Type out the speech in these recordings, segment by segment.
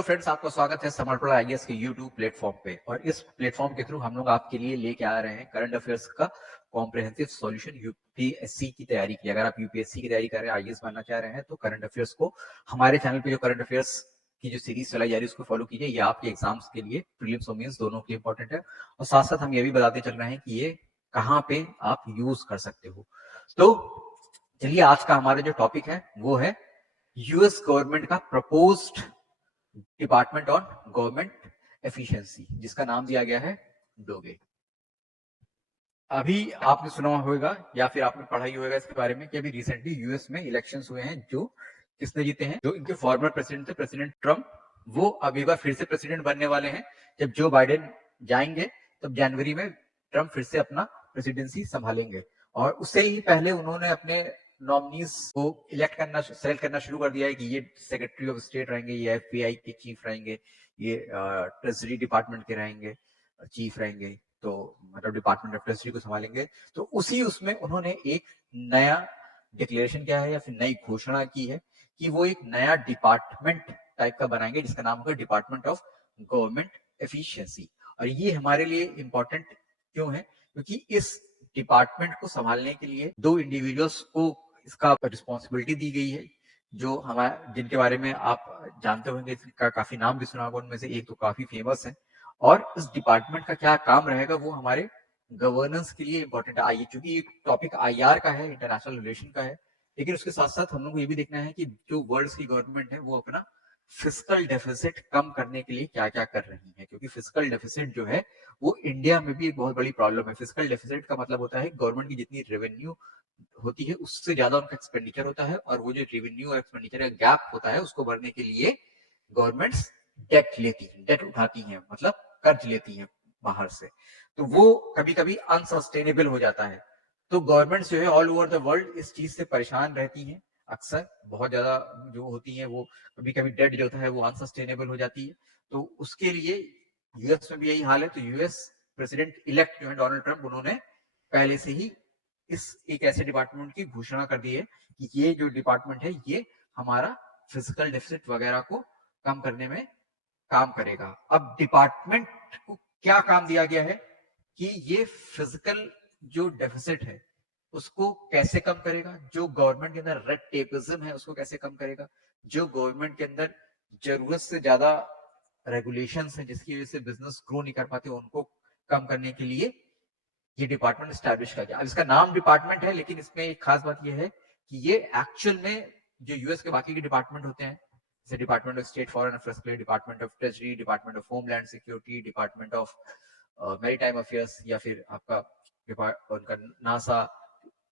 Hello friends, आपका स्वागत है समर्पण आईएएस के यूट्यूब प्लेटफॉर्म पे। और इस प्लेटफॉर्म के थ्रू हम लोग आपके लिए लेके आ रहे हैं करंट अफेयर्स का कॉम्प्रिहेंसिव सॉल्यूशन यूपीएससी की तैयारी की। अगर आप यूपीएससी की तैयारी कर रहे हैं, आईएएस बनना चाह रहे हैं, तो करंट अफेयर्स को हमारे चैनल पे जो करंट अफेयर्स की जो सीरीज चलाई जा रही है उसको फॉलो कीजिए। ये आपके एग्जाम्स के लिए, प्रीलिम्स और मेंस दोनों के लिए इंपॉर्टेंट है। और साथ साथ हम ये भी बताते चल रहे हैं कि ये कहाँ पे आप यूज कर सकते हो। तो चलिए, आज का हमारा जो टॉपिक है वो है यूएस गवर्नमेंट का proposed department on government efficiency, जिसका नाम दिया गया है डोगे। अभी आपने सुना होगा या फिर आपने पढ़ा ही होगा इसके बारे में कि अभी रिसेंटली यूएस में इलेक्शंस हुए हैं। जो किसने जीते हैं? जो इनके फॉर्मर प्रेसिडेंट थे, प्रेसिडेंट ट्रम्प, वो अब एक बार फिर से प्रेसिडेंट बनने वाले हैं। जब जो बाइडेन जाएंगे तब जनवरी में ट्रम्प फिर से अपना प्रेसिडेंसी संभालेंगे। और उससे ही पहले उन्होंने अपने नॉमिनीज को इलेक्ट करना, सेलेक्ट करना शुरू कर दिया है कि ये सेक्रेटरी ऑफ स्टेट रहेंगे, ये एफबीआई के चीफ रहेंगे, ये ट्रेजरी डिपार्टमेंट के रहेंगे, चीफ रहेंगे, तो मतलब डिपार्टमेंट ऑफ ट्रेजरी को संभालेंगे। तो उसी उसमें उन्होंने एक नया डिक्लेरेशन किया है या फिर नई घोषणा की है कि वो एक नया डिपार्टमेंट टाइप का बनाएंगे जिसका नाम होगा डिपार्टमेंट ऑफ गवर्नमेंट एफिशिएंसी। और ये हमारे लिए इंपॉर्टेंट क्यों है? क्योंकि इस डिपार्टमेंट को संभालने के लिए दो इंडिविजुअल्स को इसका रिस्पॉन्सिबिलिटी दी गई है, जो हमारे जिनके बारे में आप जानते होंगे, इसका काफी नाम भी सुना होगा। उनमें से एक तो काफी फेमस है। और इस डिपार्टमेंट का क्या काम रहेगा वो हमारे गवर्नेंस के लिए इंपॉर्टेंट है। आइए, चूंकि ये टॉपिक आईआर का है, इंटरनेशनल रिलेशन का है, लेकिन उसके साथ साथ हम लोग को ये भी देखना है कि जो वर्ल्ड की गवर्नमेंट है वो अपना फिस्कल डेफिसिट कम करने के लिए क्या क्या कर रही है। क्योंकि फिस्कल डेफिसिट जो है वो इंडिया में भी एक बहुत बड़ी प्रॉब्लम है। फिस्कल डेफिसिट का मतलब होता है गवर्नमेंट की जितनी रेवेन्यू होती है उससे ज्यादा उनका एक्सपेंडिचर होता है, और वो जो रेवेन्यू और एक्सपेंडिचर का गैप होता है उसको भरने के लिए गवर्नमेंट्स डेट लेती हैं, डेट उठाती हैं, मतलब कर्ज लेती हैं बाहर से। तो वो कभी कभी अनसस्टेनेबल हो जाता है। तो गवर्नमेंट्स जो है ऑल ओवर द वर्ल्ड इस चीज से परेशान रहती हैं। अक्सर बहुत ज्यादा जो होती है वो कभी कभी डेट जो होता है वो अनसस्टेनेबल हो जाती है। तो उसके लिए यूएस में भी यही हाल है। तो यूएस प्रेसिडेंट इलेक्ट जो है डोनाल्ड ट्रंप, उन्होंने पहले से ही इस एक ऐसे डिपार्टमेंट की घोषणा कर दी है कि ये जो डिपार्टमेंट है ये हमारा फिजिकल डेफिसिट वगैरह को कम करने में काम करेगा। अब डिपार्टमेंट को क्या काम दिया गया है कि ये फिजिकल जो डेफिसिट है उसको कैसे कम करेगा, जो गवर्नमेंट के अंदर रेड टेपिज्म है उसको कैसे कम करेगा, जो गवर्नमेंट के अंदर जरूरत से ज्यादा रेगुलेशंस है जिसकी वजह से बिजनेस ग्रो नहीं कर पाते उनको कम करने के लिए ये डिपार्टमेंट स्टैब्लिश किया गया। अब इसका नाम डिपार्टमेंट है, लेकिन इसमें एक खास बात यह है कि ये एक्चुअल में जो यूएस के बाकी के डिपार्टमेंट होते हैं, जैसे department of state foreign affairs के लिए department of treasury, department of homeland security, department of maritime affairs, या फिर आपका उनका नासा,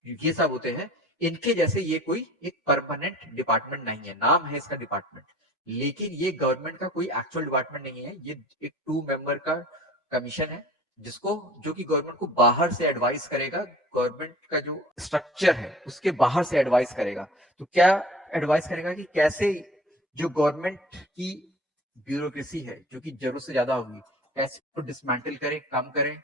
ये सब होते हैं। इनके जैसे ये कोई एक परमानेंट डिपार्टमेंट नहीं है। नाम है इसका डिपार्टमेंट, लेकिन ये गवर्नमेंट का कोई एक्चुअल डिपार्टमेंट नहीं है। ये एक 2 मेंबर का कमीशन है जिसको, जो कि गवर्नमेंट को बाहर से एडवाइस करेगा, गवर्नमेंट का जो स्ट्रक्चर है उसके बाहर से एडवाइस करेगा। तो क्या एडवाइस करेगा कि कैसे जो गवर्नमेंट की ब्यूरोक्रेसी है जो कि जरूरत से ज्यादा होगी, कैसे उसको डिसमेंटल करें, कम करें,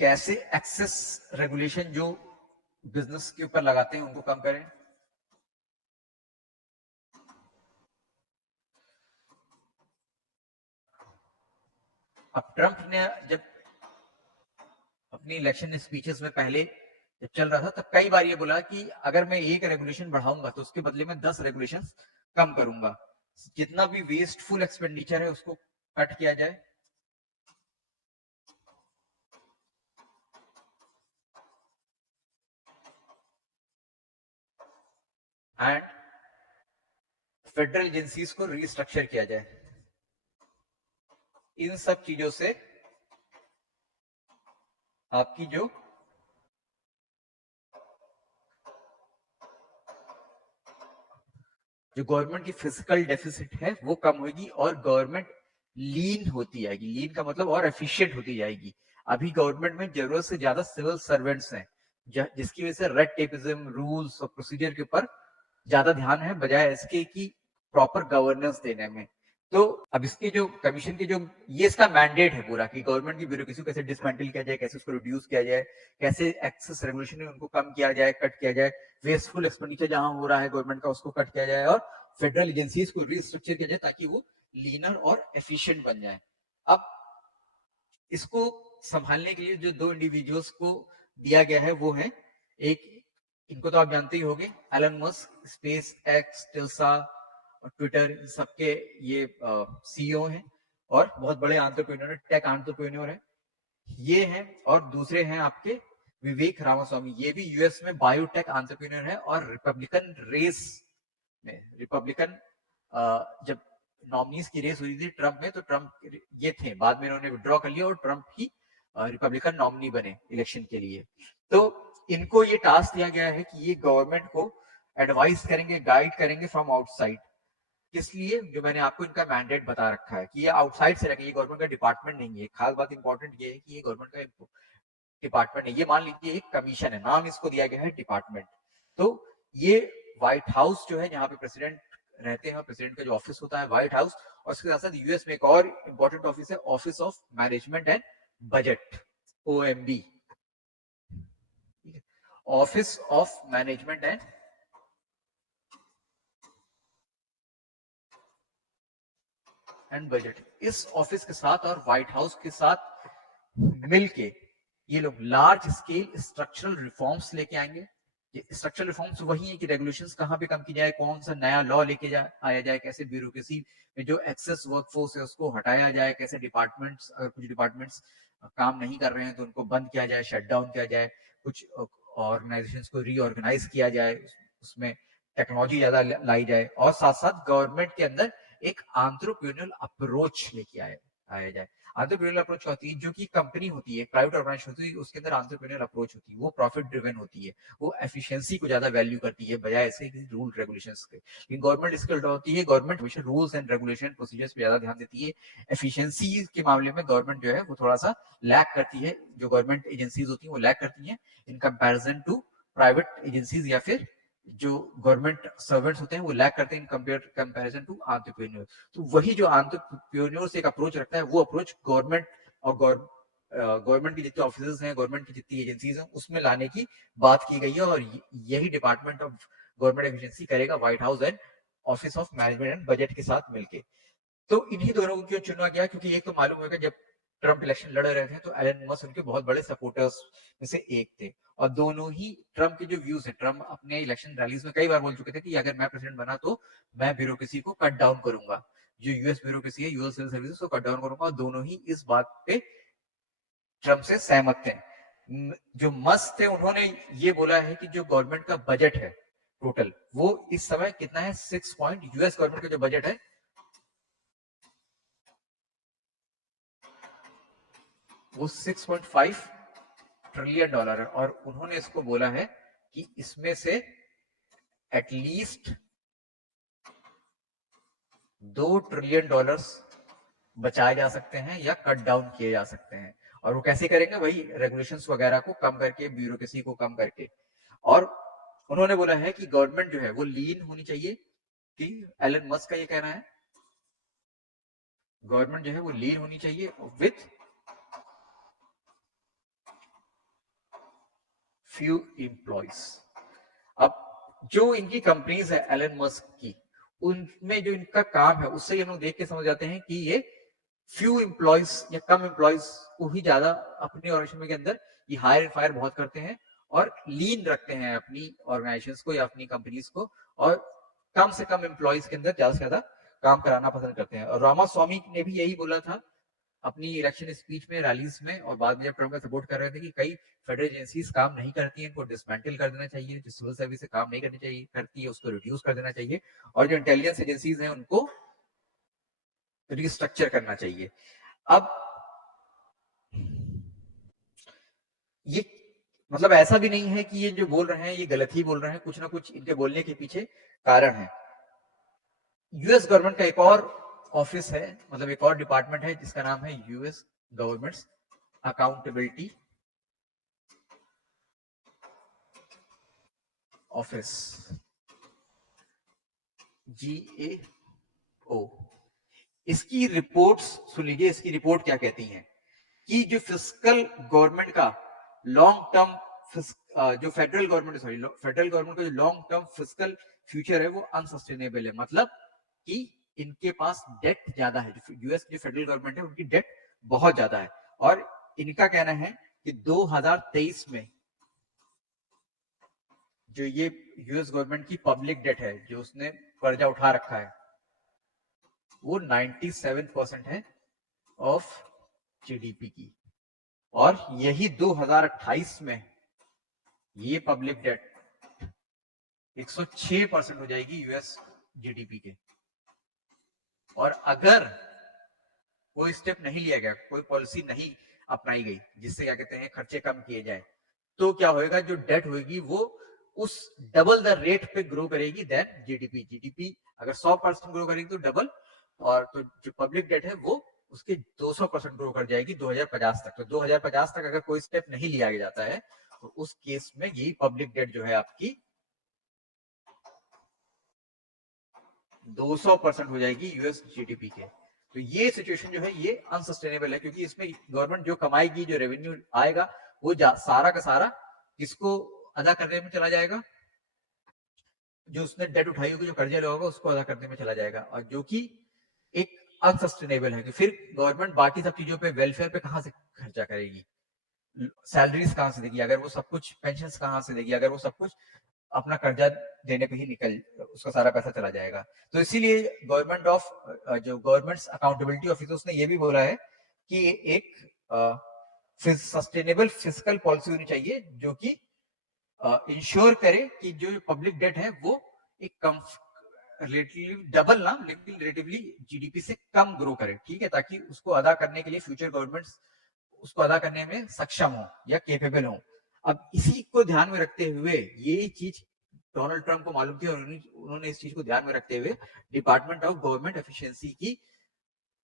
कैसे एक्सेस रेगुलेशन जो बिजनेस के ऊपर लगाते हैं उनको कम करें। अब ट्रंप ने जब अपनी इलेक्शन स्पीचेस में पहले जब चल रहा था तब कई बार ये बोला कि अगर मैं एक रेगुलेशन बढ़ाऊंगा तो उसके बदले में 10 रेगुलेशन कम करूंगा। जितना भी वेस्टफुल एक्सपेंडिचर है उसको कट किया जाए। एंड फेडरल एजेंसीज को रिस्ट्रक्चर किया जाए। इन सब चीजों से आपकी जो गवर्नमेंट की फिजिकल डेफिसिट है वो कम होगी और गवर्नमेंट लीन होती जाएगी। लीन का मतलब और एफिशिएंट होती जाएगी। अभी गवर्नमेंट में जरूरत से ज्यादा सिविल सर्वेंट्स हैं, जिसकी वजह से रेड टेपिज्म, रूल्स और प्रोसीजर के ऊपर ज्यादा ध्यान है बजाय इसके कि प्रॉपर गवर्नेंस देने में। तो अब इसके जो कमीशन के जो ये इसका मैंडेट है पूरा कि गवर्नमेंट की ब्यूरोक्रेसी को कैसे डिसमेंटल किया जाए, कैसे उसको रिड्यूस किया जाए, कैसे एक्सेस रेगुलेशन है उनको कम किया जाए, कट किया जाए, वेस्टफुल एक्सपेंडिचर जहां हो रहा है गवर्नमेंट का उसको कट किया जाए और फेडरल एजेंसीज को रिस्ट्रक्चर किया जाए ताकि वो लीनर और एफिशिएंट बन जाए। अब इसको संभालने के लिए जो दो इंडिविजुअल्स को दिया गया है वो है एक, इनको तो आप जानते ही होंगे, Elon Musk, SpaceX, Tesla और ट्विटर, सबके ये सीईओ हैं और बहुत बड़े एंटरप्रेन्योर, टेक एंटरप्रेन्योर है ये हैं। और दूसरे हैं आपके विवेक रामास्वामी, ये भी यूएस में बायोटेक एंटरप्रेन्योर है और रिपब्लिकन रेस में, रिपब्लिकन जब नॉमिनीज की रेस हुई थी ट्रंप में, तो ट्रंप ये थे, बाद में इन्होंने विड्रॉ कर लिया और ट्रंप ही रिपब्लिकन नॉमिनी बने इलेक्शन के लिए। तो इनको ये टास्क दिया गया है कि ये गवर्नमेंट को एडवाइस करेंगे, गाइड करेंगे फ्रॉम आउटसाइड। किस लिए? जो मैंने आपको इनका मैंडेट बता रखा है कि ये आउटसाइड से रखे, ये गवर्नमेंट का डिपार्टमेंट नहीं है। खास बात इंपॉर्टेंट ये है कि ये गवर्नमेंट का डिपार्टमेंट है, ये मान लीजिए एक कमीशन है, नाम इसको दिया गया है डिपार्टमेंट। तो ये व्हाइट हाउस जो है जहां पे प्रेसिडेंट रहते हैं, प्रेसिडेंट का जो ऑफिस होता है व्हाइट हाउस, और उसके साथ साथ यूएस में एक और इंपॉर्टेंट ऑफिस है, office of management and budget, OMB, office of management and budget. इस ऑफिस के साथ और व्हाइट हाउस के साथ मिलके ये लोग लार्ज स्केल स्ट्रक्चरल रिफॉर्म्स लेके आएंगे। ये स्ट्रक्चरल रिफॉर्म्स वही है कि रेगुलेशंस कहाँ पे कम की जाए, कौन सा नया लॉ लेके आया जाए, कैसे ब्यूरोक्रेसी में जो एक्सेस वर्कफोर्स है उसको हटाया जाए, कैसे डिपार्टमेंट्स, अगर कुछ डिपार्टमेंट्स काम नहीं कर रहे हैं तो उनको बंद किया जाए, शट डाउन किया जाए, कुछ ऑर्गेनाइजेशंस को रीऑर्गेनाइज किया जाए, उसमें टेक्नोलॉजी ज्यादा लाई जाए, और साथ साथ गवर्नमेंट के अंदर एक एंटरप्रेन्योरल अप्रोच लेके आया जाए। एंटरप्रेन्योरल अप्रोच होती है जो कि कंपनी होती है, प्राइवेट ऑर्गेनाइजेशन होती है, उसके अंदर एंटरप्रेन्योरल अप्रोच होती है, वो प्रॉफिट ड्रिवन होती है, वो एफिशिएंसी को ज्यादा वैल्यू करती है बजाय ऐसे कि रूल रेगुलेशंस के। लेकिन गवर्नमेंट इसके उल्टा होती है, गवर्नमेंट हमेशा रूल्स एंड रेगुलेशन प्रोसीजर्स पे ज्यादा ध्यान देती है। एफिशिएंसी के मामले में गवर्नमेंट जो है वो थोड़ा सा लैक करती है, जो गवर्नमेंट एजेंसीज होती है वो लैक करती है in comparison to private agencies या फिर जो गवर्नमेंट सर्वेंट्स होते हैं वो लैक करते हैं इन कंपेरिजन टू एंटरप्रेन्योर। तो वही जो एंटरप्रेन्योर से एक अप्रोच रखता है, वो अप्रोच गवर्नमेंट और गवर्नमेंट की जितने ऑफिसर्स हैं, गवर्नमेंट की जितनी एजेंसीज हैं, उसमें लाने की बात की गई है। और यही डिपार्टमेंट ऑफ गवर्नमेंट एफिशिएंसी करेगा white house and office of management and budget के साथ मिलकर। तो इन्हीं दोनों को क्यों चुना गया? क्योंकि एक तो मालूम होगा जब ट्रंप इलेक्शन लड़ रहे थे तो एलन मस्क उनके बहुत बड़े सपोर्टर्स में से एक थे, और दोनों ही ट्रंप के जो व्यूज है, ट्रंप अपने इलेक्शन रैलीज में कई बार बोल चुके थे कि अगर मैं प्रेसिडेंट बना तो मैं ब्यूरोक्रेसी को कट डाउन करूंगा, जो यूएस ब्यूरोक्रेसी है, यूएस सिविल सर्विसेज को कट डाउन करूंगा, और दोनों ही इस बात पे ट्रंप से सहमत थे। जो मस्क थे उन्होंने ये बोला है कि जो गवर्नमेंट का बजट है टोटल, वो इस समय कितना है, 6 पॉइंट, यूएस गवर्नमेंट का जो बजट है वो 6.5 ट्रिलियन डॉलर है, और उन्होंने इसको बोला है कि इसमें से एटलीस्ट 2 ट्रिलियन डॉलर्स बचाए जा सकते हैं या कट डाउन किए जा सकते हैं। और वो कैसे करेंगे? वही रेगुलेशंस वगैरह को कम करके, ब्यूरोक्रेसी को कम करके। और उन्होंने बोला है कि गवर्नमेंट जो है वो लीन होनी चाहिए, कि एलन मस्क का ये कहना है, गवर्नमेंट जो है वो लीन होनी चाहिए विथ फ्यू एम्प्लॉयज। अब जो इनकी कंपनीज है एलन मस्क की, उनमें जो इनका काम है उससे हम लोग देख के समझ जाते हैं कि ये फ्यू एम्प्लॉयज या कम एम्प्लॉयज को ही ज्यादा अपनी ऑर्गेनाइजेशन के अंदर ये हायर एंड फायर बहुत करते हैं, और लीन रखते हैं अपनी ऑर्गेनाइजेशन को या अपनी कंपनीज को, और कम से कम एम्प्लॉयज के अंदर ज्यादा से ज्यादा काम कराना पसंद करते हैं। और रामा स्वामी ने भी यही बोला था अपनी इलेक्शन स्पीच में, रैलीज में, और बाद में जब ट्रंप का सपोर्ट कर रहे थे कि कई फेडरल एजेंसीज काम नहीं करती हैं, इनको डिसमेंटल कर देना चाहिए, जो सिविल सर्विस से काम नहीं करनी चाहिए करती है उसको रिड्यूस कर देना चाहिए, और जो इंटेलिजेंस एजेंसीज हैं उनको रिस्ट्रक्चर करना चाहिए। अब ये मतलब ऐसा भी नहीं है कि ये जो बोल रहे हैं ये गलत ही बोल रहे हैं, कुछ ना कुछ इनके बोलने के पीछे कारण है। यूएस गवर्नमेंट का एक और ऑफिस है, मतलब एक और डिपार्टमेंट है जिसका नाम है US government accountability office, GAO। इसकी रिपोर्ट्स सुन लीजिए, इसकी रिपोर्ट क्या कहती है कि जो फिस्कल गवर्नमेंट का लॉन्ग टर्म, जो फेडरल गवर्नमेंट का जो लॉन्ग टर्म फिस्कल फ्यूचर है वो अनसस्टेनेबल है। मतलब कि इनके पास डेट ज्यादा है, जो यूएस की फेडरल गवर्नमेंट है उनकी डेट बहुत ज्यादा है। और इनका कहना है कि 2023 में जो ये यूएस गवर्नमेंट की पब्लिक डेट है, जो उसने कर्जा उठा रखा है, वो 97% है ऑफ जीडीपी की। और यही 2028 में ये पब्लिक डेट 106% हो जाएगी यूएस जीडीपी के। और अगर कोई स्टेप नहीं लिया गया, कोई पॉलिसी नहीं अपनाई गई जिससे क्या कहते हैं खर्चे कम किए जाए, तो क्या होएगा, जो डेट होगी वो उस डबल द रेट पे ग्रो करेगी देन जीडीपी। जीडीपी अगर 100% ग्रो करेगी तो डबल, और तो जो पब्लिक डेट है वो उसके 200% ग्रो कर जाएगी 2050 तक। तो 2050 तक अगर कोई स्टेप नहीं लिया जाता है तो उस केस में यही पब्लिक डेट जो है आपकी 200% हो जाएगी यूएस जीडीपी के। तो ये सिचुएशन जो है ये अनसस्टेनेबल है, क्योंकि इसमें गवर्नमेंट जो कमाएगी, जो रेवेन्यू आएगा, वो सारा का सारा किसको अदा करने में चला जाएगा, जो उसने डेट उठाई होगी, जो कर्जा लिया होगा, उसको अदा करने में चला जाएगा। और जो कि एक अनसस्टेनेबल है कि फिर गवर्नमेंट बाकी सब चीजों पे, वेलफेयर पे कहां से खर्चा करेगी, सैलरीज कहां से देगी, अगर वो सब कुछ पेंशन कहां से देगी, अगर वो सब कुछ अपना कर्जा देने पे ही निकल, उसका सारा पैसा चला जाएगा। तो इसीलिए गवर्नमेंट ऑफ जो गवर्नमेंट अकाउंटेबिलिटी ऑफिस उसने ये भी बोला है कि एक सस्टेनेबल फिजिकल पॉलिसी होनी चाहिए जो कि इंश्योर करे कि जो पब्लिक डेट है वो एक कम, रिलेटिवली डबल ना, लेकिन रिलेटिवली जीडीपी से कम ग्रो करे, ठीक है, ताकि उसको अदा करने के लिए फ्यूचर गवर्नमेंट्स उसको अदा करने में सक्षम हो या केपेबल हो। अब इसी को ध्यान में रखते हुए ये चीज डोनाल्ड ट्रंप को मालूम थी और उन्होंने इस चीज को ध्यान में रखते हुए डिपार्टमेंट ऑफ गवर्नमेंट एफिशिएंसी की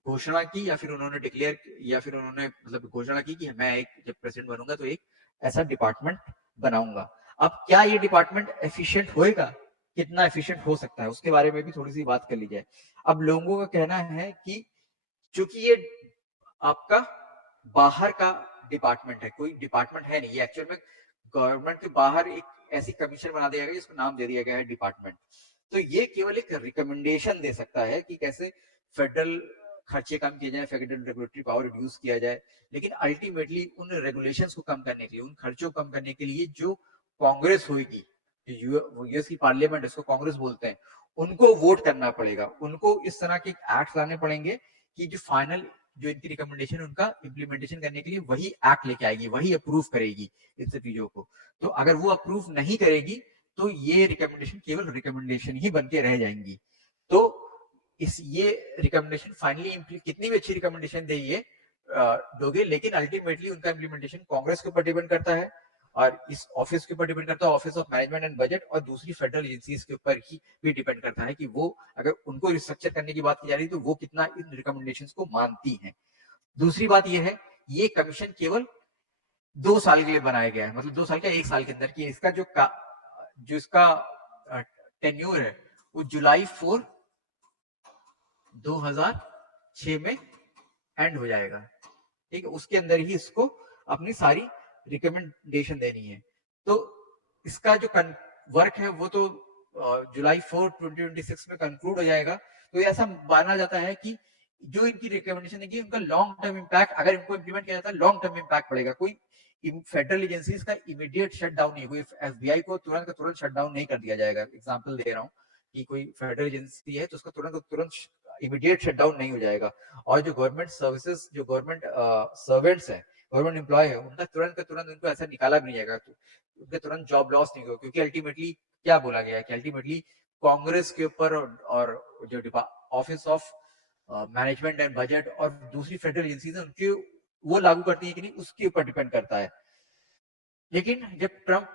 घोषणा की, या फिर उन्होंने डिक्लेयर, या फिर उन्होंने मतलब घोषणा की कि मैं एक जब प्रेसिडेंट बनूंगा तो एक ऐसा डिपार्टमेंट बनाऊंगा। अब क्या ये डिपार्टमेंट एफिशिएंट होएगा, कितना एफिशिएंट हो सकता है, उसके बारे में भी थोड़ी सी बात कर ली जाए। अब लोगों का कहना है कि चूंकि ये आपका बाहर का डिपार्टमेंट है, कोई डिपार्टमेंट है नहीं, ये एक्चुअल में गवर्नमेंट के बाहर एक ऐसी कमीशन बना दिया गया जिसको नाम दे दिया गया है डिपार्टमेंट। तो ये केवल एक रिकमेंडेशन दे सकता है कि कैसे फेडरल खर्चे कम किए जाए, फेडरल रेगुलेटरी पावर रिड्यूस किया जाए, लेकिन अल्टीमेटली उन रेगुलेशंस को कम करने के लिए, उन खर्चों को कम करने के लिए जो कांग्रेस होगी, यूएस की पार्लियामेंट, इसको कांग्रेस बोलते हैं, उनको वोट करना पड़ेगा, उनको इस तरह के एक्ट लाने पड़ेंगे कि जो फाइनल जो इनकी रिकमेंडेशन उनका इम्प्लीमेंटेशन करने के लिए वही एक्ट लेके आएगी, वही अप्रूव करेगी इन सब चीजों को। तो अगर वो अप्रूव नहीं करेगी तो ये रिकमेंडेशन केवल रिकमेंडेशन ही बन के रह जाएंगी। तो इस ये रिकमेंडेशन फाइनली कितनी भी अच्छी रिकमेंडेशन दे ये दोगे, लेकिन अल्टीमेटली उनका इम्प्लीमेंटेशन कांग्रेस के ऊपर डिपेंड करता है, और इस ऑफिस के ऊपर डिपेंड करता है, office of management and budget, और दूसरी फेडरल एजेंसीज के ऊपर ही भी डिपेंड करता है कि वो अगर उनको रिस्ट्रक्चर करने की बात की जा रही है तो वो कितना इन रिकमेंडेशंस को मानती हैं। दूसरी बात ये है, ये कमीशन केवल 2 साल के लिए बनाया गया है, मतलब 2 साल का 1 साल के अंदर की, इसका जो इसका टेन्यूर है वो जुलाई 4 2006 में एंड हो जाएगा, ठीक है, उसके अंदर ही इसको अपनी सारी रिकमेंडेशन देनी है। तो इसका जो वर्क है वो तो जुलाई 4 2026 में कंक्लूड हो जाएगा। तो ऐसा माना जाता है कि जो इनकी रिकमेंडेशन है उनका लॉन्ग टर्म इम्पैक्ट, अगर इनको इंप्लीमेंट किया जाता है लॉन्ग टर्म इम्पैक्ट पड़ेगा। कोई फेडरल एजेंसीज का इमीडिएट शट डाउन नहीं, कोई एफबीआई को तुरंत का तुरंत शट डाउन नहीं कर दिया जाएगा। एग्जांपल दे रहा हूँ कि कोई फेडरल एजेंसी है तो उसका तुरंत इमीडिएट शट डाउन नहीं हो जाएगा। और जो गवर्नमेंट सर्विसेज, जो गवर्नमेंट सर्वेंट्स है, गवर्नमेंट एम्प्लॉय है, उनका तुरंत का तुरंत उनको ऐसा निकाला भी नहीं जाएगा, तो उनके तुरंत जॉब लॉस नहीं होगा, क्योंकि अल्टीमेटली क्या बोला गया है कि अल्टीमेटली कांग्रेस के ऊपर और जो office of management and budget और दूसरी फेडरल एजेंसीज है उनके वो लागू करती है कि नहीं उसके ऊपर डिपेंड करता है। लेकिन जब ट्रंप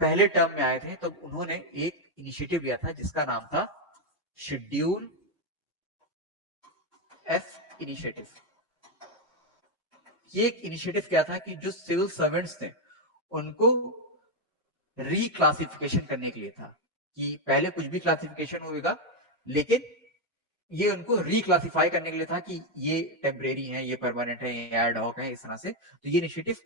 पहले टर्म में आए थे तो उन्होंने एक इनिशिएटिव लिया था जिसका नाम था शेड्यूल एफ इनिशिएटिव। ये एक इनिशिएटिव क्या था कि जो सिविल सर्वेंट्स थे उनको रिक्लासिफिकेशन करने के लिए था, कि पहले कुछ भी क्लासिफिकेशन होगा लेकिन ये उनको रिक्लासिफाई करने के लिए था कि ये टेम्परेरी है, ये परमानेंट है, ये एड हॉक है, इस तरह से। तो ये इनिशिएटिव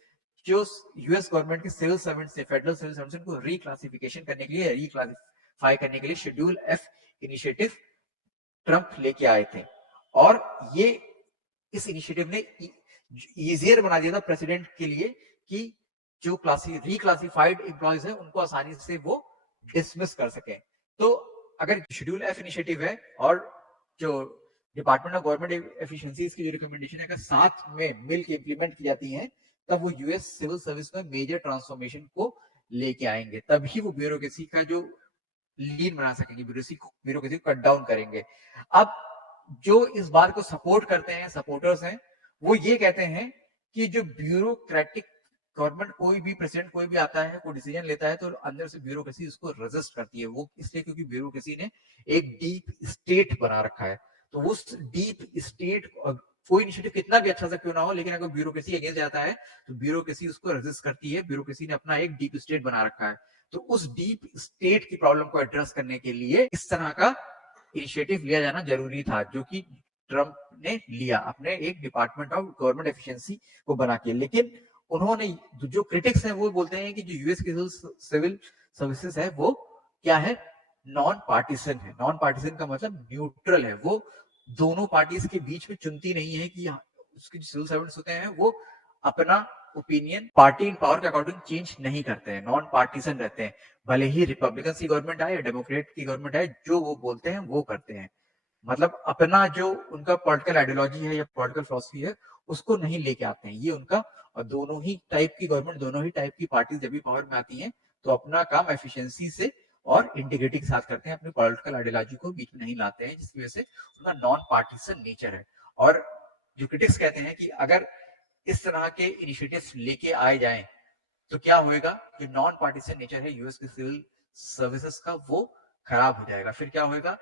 जो यूएस गवर्नमेंट के सिविल सर्वेंट से, फेडरल सिविल सर्वेंट्स, उनको रिक्लासिफिकेशन करने के लिए, रिक्लासिफाई करने के लिए शेड्यूल एफ इनिशिएटिव ट्रंप लेके आए थे। और ये इस इनिशिएटिव ने इजियर बना दिया था प्रेसिडेंट के लिए कि जो रिक्लासिफाइड एम्प्लॉयज है उनको आसानी से वो डिसमिस कर सके। तो अगर शेड्यूल एफ इनिशिएटिव है और जो डिपार्टमेंट ऑफ गवर्नमेंट एफिशिएंसीज की जो रिकमेंडेशन है अगर साथ में मिल के इंप्लीमेंट की जाती है, तब वो यूएस सिविल सर्विस में मेजर ट्रांसफॉर्मेशन को लेके आएंगे। तभी वो ब्यूरोक्रेसी का जो लीन बना सकेंगे, ब्यूरोक्रेसी को कट डाउन करेंगे। अब जो इस बात को सपोर्ट करते हैं, सपोर्टर्स हैं, वो ये कहते हैं कि जो ब्यूरोक्रेटिक गवर्नमेंट, कोई भी प्रेसिडेंट कोई भी आता है, कोई डिसीजन लेता है, तो अंदर से ब्यूरोक्रेसी उसको रेजिस्ट करती है। वो इसलिए क्योंकि ब्यूरोक्रेसी ने एक डीप स्टेट बना रखा है। तो उस डीप स्टेट, कोई इनिशिएटिव कितना भी अच्छा सा क्यों ना हो, लेकिन अगर ब्यूरोक्रेसी अगेंस्ट जाता है तो ब्यूरोक्रेसी उसको रेजिस्ट करती है। ब्यूरोक्रेसी ने अपना एक डीप स्टेट बना रखा है। तो उस डीप स्टेट की प्रॉब्लम को एड्रेस करने के लिए इस तरह का इनिशिएटिव लिया जाना जरूरी था, जो कि ट्रंप ने लिया अपने एक डिपार्टमेंट ऑफ गवर्नमेंट एफिशिएंसी को बना के। लेकिन उन्होंने, जो क्रिटिक्स हैं वो बोलते हैं कि जो यूएस की सिविल सर्विसेज है वो क्या है, नॉन पार्टीसन है। नॉन पार्टीसन का मतलब न्यूट्रल है, वो दोनों पार्टीज के बीच में चुनती नहीं है कि उसके जो सिविल सर्वेंट्स होते हैं वो अपना ओपिनियन पार्टी इन पावर के अकॉर्डिंग चेंज नहीं करते हैं, नॉन पार्टीसन रहते हैं। भले ही रिपब्लिकन की गवर्नमेंट आए या डेमोक्रेट की गवर्नमेंट आए, जो वो बोलते हैं वो करते हैं। मतलब अपना जो उनका पॉलिटिकल आइडियोलॉजी है या पॉलिटिकल फिलॉसफी है उसको नहीं लेके आते हैं ये उनका। और दोनों ही टाइप की गवर्नमेंट, दोनों ही टाइप की पार्टी जब भी पावर में आती हैं तो अपना काम एफिशिएंसी से और इंटीग्रिटी के साथ करते हैं, अपनी पॉलिटिकल आइडियोलॉजी को बीच में नहीं लाते हैं, जिसकी वजह से उनका नॉन पार्टीसन नेचर है। और जो क्रिटिक्स कहते हैं कि अगर इस तरह के इनिशिएटिव्स लेके आए जाएं तो क्या होएगा, जो नॉन पार्टीसन नेचर है यूएस के सिविल सर्विसेज का वो खराब हो जाएगा। फिर क्या होएगा,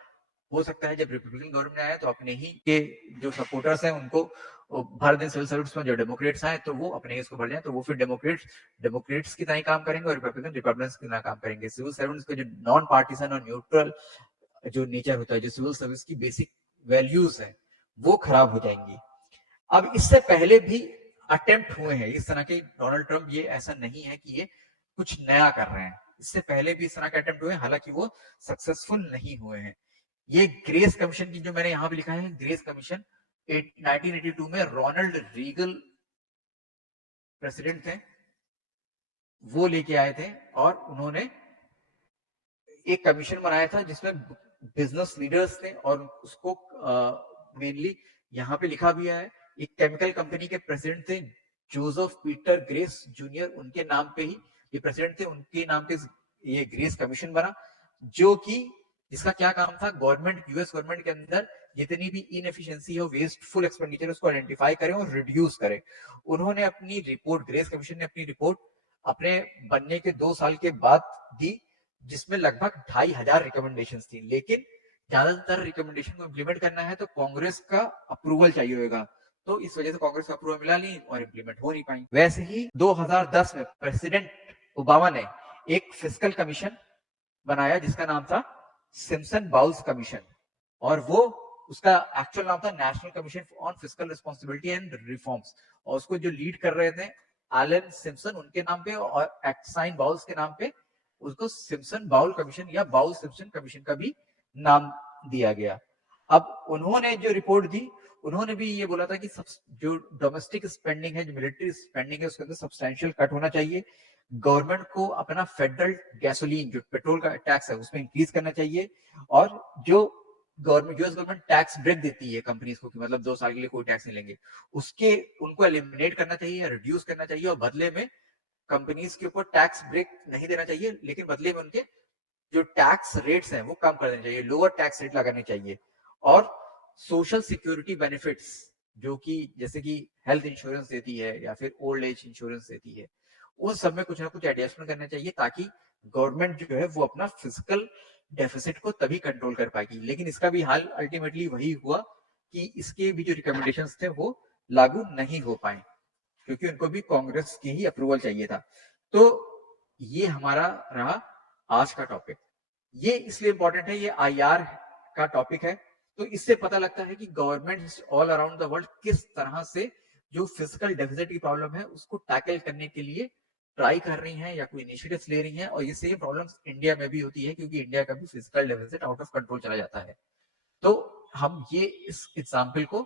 हो सकता है जब रिपब्लिकन गवर्नमेंट आए तो अपने ही के जो सपोर्टर्स हैं उनको भर दें सिविल सर्विस में, जो डेमोक्रेट्स आए तो वो अपने ही इसको भर जाए, तो वो फिर डेमोक्रेट्स की तरह काम करेंगे और रिपब्लिकन की तरह काम करेंगे। सिविल सर्वेंट्स का जो नॉन पार्टीसन और न्यूट्रल जो नेचर होता है, जो सिविल सर्विस की बेसिक वैल्यूज है, वो खराब हो जाएंगी। अब इससे पहले भी अटेम्प्ट हुए हैं इस तरह के, डोनाल्ड ट्रंप ये ऐसा नहीं है कि ये कुछ नया कर रहे हैं, इससे पहले भी इस तरह के अटेम्प्ट हुए हैं, हालांकि वो सक्सेसफुल नहीं हुए हैं। ये ग्रेस कमीशन की, जो मैंने यहां पे लिखा है ग्रेस कमीशन, 1982 में रोनाल्ड रीगल प्रेसिडेंट थे, वो लेके आए थे। और उन्होंने एक कमीशन बनाया था जिसमें बिजनेस लीडर्स थे, और उसको मेनली यहाँ पे लिखा भी है, एक केमिकल कंपनी के प्रेसिडेंट थे जोसेफ पीटर ग्रेस जूनियर, उनके नाम पे ही ये प्रेसिडेंट थे, उनके नाम पे ये ग्रेस कमीशन बना, जो कि जिसका क्या काम था, गवर्नमेंट, यूएस गवर्नमेंट के अंदर जितनी भी इनएफिशिएंसी है, वेस्टफुल एक्सपेंडिचर, उसको आइडेंटिफाई करें और रिड्यूस करें। उन्होंने अपनी रिपोर्ट, ग्रेस कमीशन ने अपनी रिपोर्ट अपने बनने के 2 साल के बाद दी, जिसमें लगभग 2500 रिकमेंडेशंस थी। लेकिन ज्यादातर रिकमेंडेशन को इंप्लीमेंट करना है तो कांग्रेस का अप्रूवल चाहिए होगा, तो इस वजह से कांग्रेस का अप्रूवल मिला नहीं और इंप्लीमेंट हो नहीं पाई। वैसे ही 2010 में प्रेसिडेंट ओबामा ने एक फिस्कल कमीशन बनाया जिसका नाम था सिम्पसन बाउल्स कमीशन, और वो उसका एक्चुअल नाम था national commission on fiscal responsibility and reforms, और उसको जो लीड कर रहे थे एलन सिम्पसन, उनके नाम पे, और एक्साइन बाउल्स के नाम पे उसको सिम्पसन बाउल कमीशन या बाउल सिम्पसन कमीशन का भी नाम दिया गया। अब उन्होंने जो रिपोर्ट दी, उन्होंने भी ये बोला था कि जो डोमेस्टिक स्पेंडिंग है, जो मिलिट्री स्पेंडिंग है, उसके अंदर सब्सटैंशियल कट होना चाहिए। गवर्नमेंट को अपना फेडरल गैसोलीन, जो पेट्रोल का टैक्स है, उसमें इंक्रीज करना चाहिए। और जो government, US government tax break देती है कंपनीज को, कि मतलब 2 साल के लिए कोई टैक्स नहीं लेंगे, उसके उनको एलिमिनेट करना चाहिए या रिड्यूस करना चाहिए, और बदले में कंपनीज के ऊपर टैक्स ब्रेक नहीं देना चाहिए, लेकिन बदले में उनके जो टैक्स रेट्स हैं वो कम कर देने चाहिए, लोअर टैक्स रेट लगाने चाहिए। और सोशल सिक्योरिटी बेनिफिट्स, जो कि जैसे कि हेल्थ इंश्योरेंस देती है या फिर ओल्ड एज इंश्योरेंस देती है, उन सब में कुछ ना कुछ एडजस्टमेंट करना चाहिए, ताकि गवर्नमेंट जो है वो अपना फिजिकल डेफिसिट को तभी कंट्रोल कर पाएगी। लेकिन इसका भी हाल अल्टीमेटली वही हुआ कि इसके भी जो रिकमेंडेशंस थे वो लागू नहीं हो पाए, क्योंकि उनको भी कांग्रेस की ही अप्रूवल चाहिए था। तो ये हमारा रहा आज का टॉपिक। ये इसलिए इंपॉर्टेंट है, ये आईआर का टॉपिक है। तो इससे पता लगता है कि governments all around the world किस तरह से जो फिजिकल डेफिसिट की प्रॉब्लम है उसको टैकल करने के लिए ट्राई कर रही हैं या कोई इनिशिएटिव्स ले रही हैं, और ये सेम प्रॉब्लम्स इंडिया में भी होती है क्योंकि इंडिया का भी physical deficit out of control चला जाता है। तो हम ये इस एग्जाम्पल को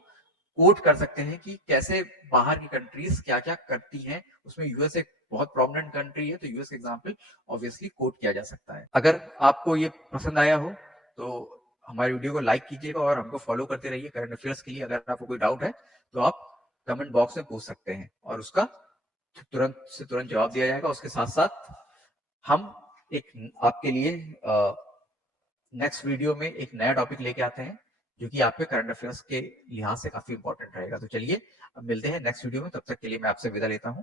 कोट कर सकते हैं कि कैसे बाहर की कंट्रीज क्या क्या करती हैं, उसमें यूएस एक बहुत प्रोमिनेंट कंट्री है, तो यूएस एग्जाम्पल ऑब्वियसली कोट किया जा सकता है। अगर आपको ये पसंद आया हो तो हमारी वीडियो को लाइक कीजिएगा और हमको फॉलो करते रहिए करंट अफेयर्स के लिए। अगर आपको कोई डाउट है तो आप कमेंट बॉक्स में पूछ सकते हैं और उसका तुरंत से तुरंत जवाब दिया जाएगा। उसके साथ साथ हम एक आपके लिए नेक्स्ट वीडियो में एक नया टॉपिक लेके आते हैं जो कि आपके करंट अफेयर्स के लिहाज से काफी इंपॉर्टेंट रहेगा। तो चलिए अब मिलते हैं नेक्स्ट वीडियो में, तब तक के लिए मैं आपसे विदा लेता हूं।